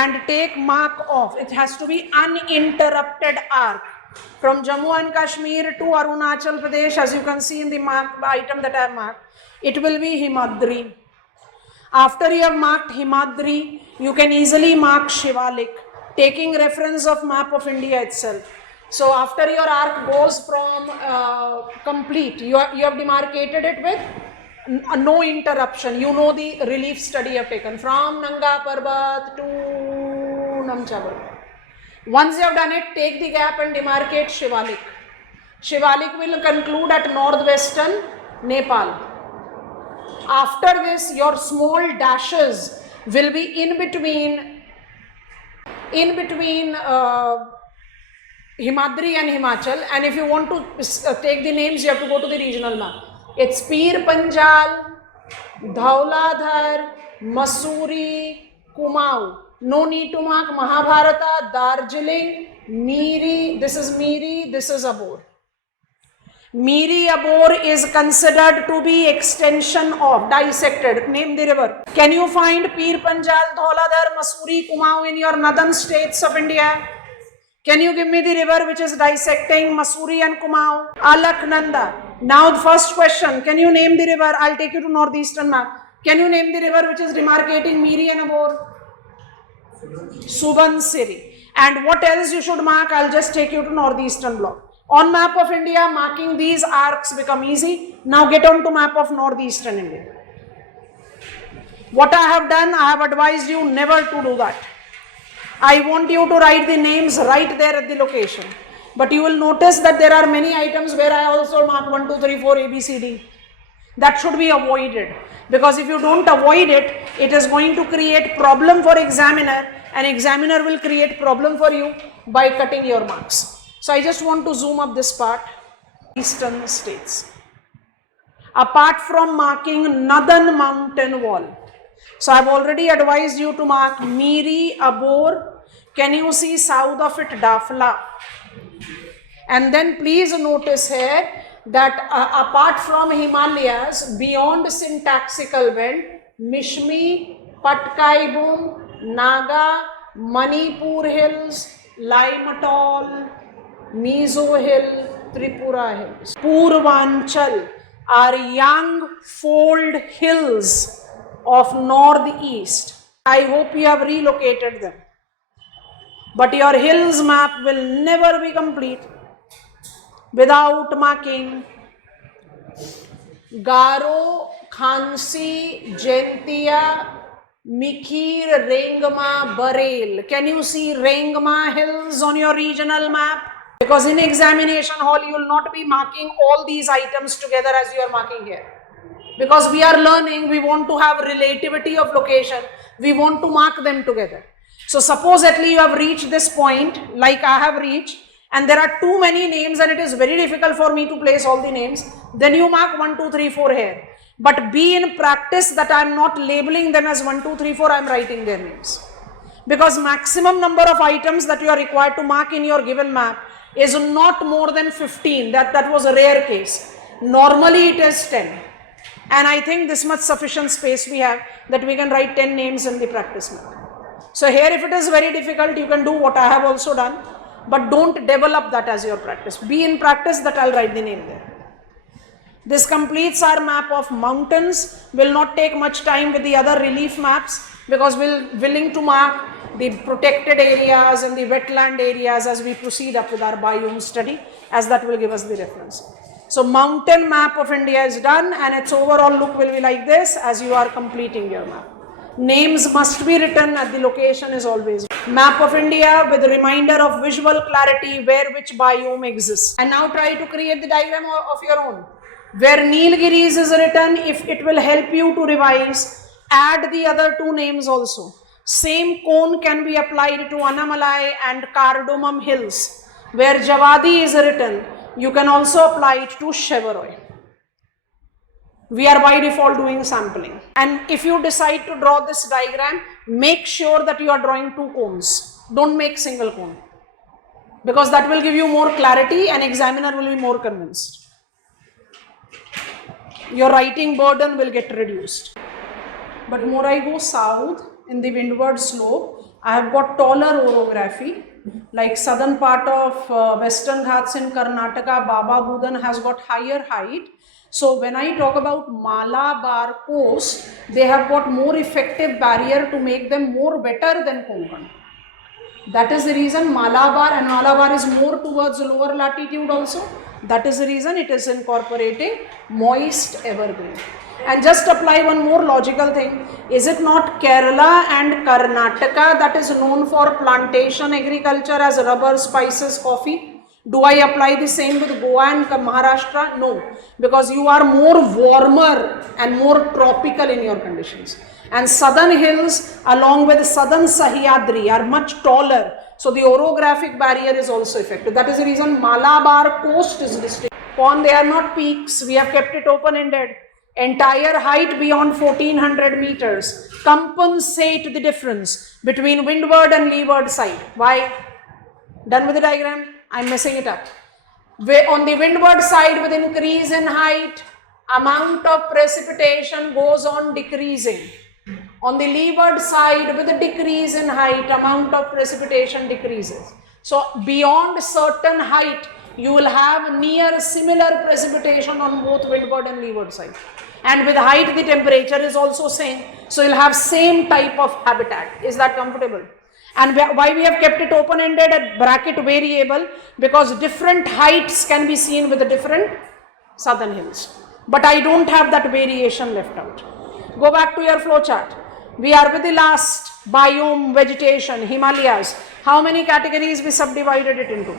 and take mark of, it has to be uninterrupted arc from Jammu and Kashmir to Arunachal Pradesh, as you can see in the mark item that I have marked, it will be Himadri. After you have marked Himadri, you can easily mark Shivalik, taking reference of map of India itself. So after your arc goes from complete, you have demarcated it with no interruption. You know the relief study you have taken from Nanga Parbat to Namcha Parbat. Once you have done it, take the gap and demarcate Shivalik. Shivalik will conclude at northwestern Nepal. After this, your small dashes will be in between Himadri and Himachal, and if you want to take the names, you have to go to the regional map. It's Pir Panjal, Dhauladhar, Mussoorie, Kumaon. No need to mark Mahabharata, Darjeeling, Miri. This is Miri, this is Abor. Miri Abor is considered to be extension of, dissected. Name the river. Can you find Pir Panjal, Dhauladhar, Mussoorie, Kumaon in your northern states of India? Can you give me the river which is dissecting Mussoorie and Kumaon? Alaknanda. Now the first question, can you name the river? I'll take you to northeastern map. Can you name the river which is demarcating Miri and Abor? Subansiri. And what else you should mark? I'll just take you to northeastern block. On map of India, marking these arcs become easy. Now get on to map of northeastern India. What I have done, I have advised you never to do that. I want you to write the names right there at the location. But you will notice that there are many items where I also mark 1, 2, 3, 4, A, B, C, D. That should be avoided. Because if you don't avoid it, it is going to create problem for examiner, and examiner will create problem for you by cutting your marks. So I just want to zoom up this part. Eastern states. Apart from marking northern mountain wall. So I have already advised you to mark Miri, Abor. Can you see south of it, Dafla? And then please notice here that apart from Himalayas, beyond syntaxical belt, Mishmi, Patkai Boom, Naga, Manipur Hills, Limatol, Mizo Hill, Tripura Hills. Purvanchal are young fold hills of northeast. I hope you have relocated them. But your hills map will never be complete without marking Garo, Khansi, Jaintia, Mikir, Rengma, Bareil. Can you see Rengma hills on your regional map? Because in examination hall, you will not be marking all these items together as you are marking here. Because we are learning, we want to have relativity of location. We want to mark them together. So supposedly you have reached this point, like I have reached, and there are too many names and it is very difficult for me to place all the names. Then you mark 1, 2, 3, 4 here. But be in practice that I am not labeling them as 1, 2, 3, 4, I am writing their names. Because maximum number of items that you are required to mark in your given map is not more than 15. That was a rare case. Normally it is 10. And I think this much sufficient space we have that we can write 10 names in the practice map. So here if it is very difficult, you can do what I have also done. But don't develop that as your practice. Be in practice that I'll write the name there. This completes our map of mountains. Will not take much time with the other relief maps because we're willing to mark the protected areas and the wetland areas as we proceed up with our biome study, as that will give us the reference. So mountain map of India is done and its overall look will be like this as you are completing your map. Names must be written at the location is always. Map of India with a reminder of visual clarity where which biome exists. And now try to create the diagram of your own. Where Nilgiris is written, if it will help you to revise, add the other two names also. Same cone can be applied to Anamalai and Cardamom Hills. Where Javadi is written, you can also apply it to Shevaroy. We are by default doing sampling. And if you decide to draw this diagram, make sure that you are drawing two cones. Don't make single cone. Because that will give you more clarity and examiner will be more convinced. Your writing burden will get reduced. But more I go south in the windward slope, I have got taller orography, like southern part of Western Ghats in Karnataka, Baba Budan has got higher height. So when I talk about Malabar coast, they have got more effective barrier to make them more better than Konkan. That is the reason Malabar, and Malabar is more towards lower latitude also. That is the reason it is incorporating moist evergreen. And just apply one more logical thing. Is it not Kerala and Karnataka that is known for plantation agriculture as rubber, spices, coffee? Do I apply the same with Goa and Maharashtra? No, because you are more warmer and more tropical in your conditions. And southern hills along with southern Sahyadri are much taller. So the orographic barrier is also effective. That is the reason Malabar coast is distinct. Pond, they are not peaks. We have kept it open-ended. Entire height beyond 1400 meters. Compensate the difference between windward and leeward side. Why? Done with the diagram? I'm messing it up. On the windward side, with increase in height, amount of precipitation goes on decreasing. On the leeward side, with a decrease in height, amount of precipitation decreases. So beyond certain height, you will have near similar precipitation on both windward and leeward side. And with height, the temperature is also same. So you'll have same type of habitat. Is that comfortable? And why we have kept it open-ended at bracket variable? Because different heights can be seen with the different southern hills. But I don't have that variation left out. Go back to your flow chart. We are with the last biome vegetation, Himalayas. How many categories we subdivided it into?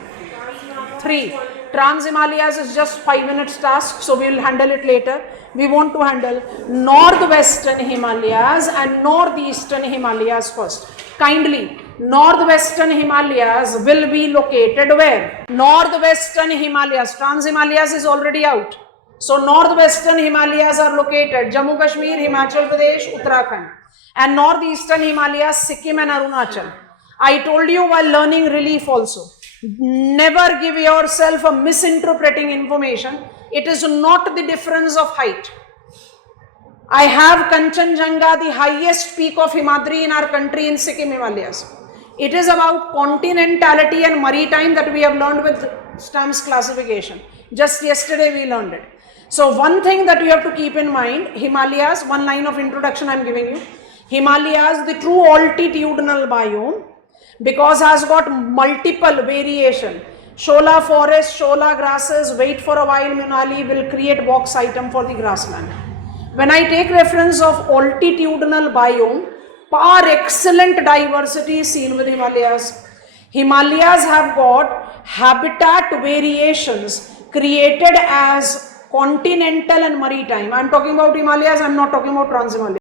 3. Trans-Himalayas is just 5 minutes task, so we will handle it later. We want to handle northwestern Himalayas and northeastern Himalayas first. Kindly, northwestern Himalayas will be located where? Northwestern Himalayas, Trans-Himalayas is already out. So northwestern Himalayas are located Jammu Kashmir, Himachal Pradesh, Uttarakhand. And northeastern Himalayas, Sikkim and Arunachal. I told you while learning relief also, never give yourself a misinterpreting information. It is not the difference of height. I have Kanchenjunga, the highest peak of Himadri in our country in Sikkim Himalayas. It is about continentality and maritime that we have learned with Stamps classification. Just yesterday we learned it. So one thing that you have to keep in mind, Himalayas, one line of introduction I am giving you. Himalayas, the true altitudinal biome, because has got multiple variation. Shola forest, Shola grasses, wait for a while, Manali will create box item for the grassland. When I take reference of altitudinal biome, par excellent diversity is seen with Himalayas. Himalayas have got habitat variations created as continental and maritime. I am talking about Himalayas, I am not talking about Trans-Himalayas.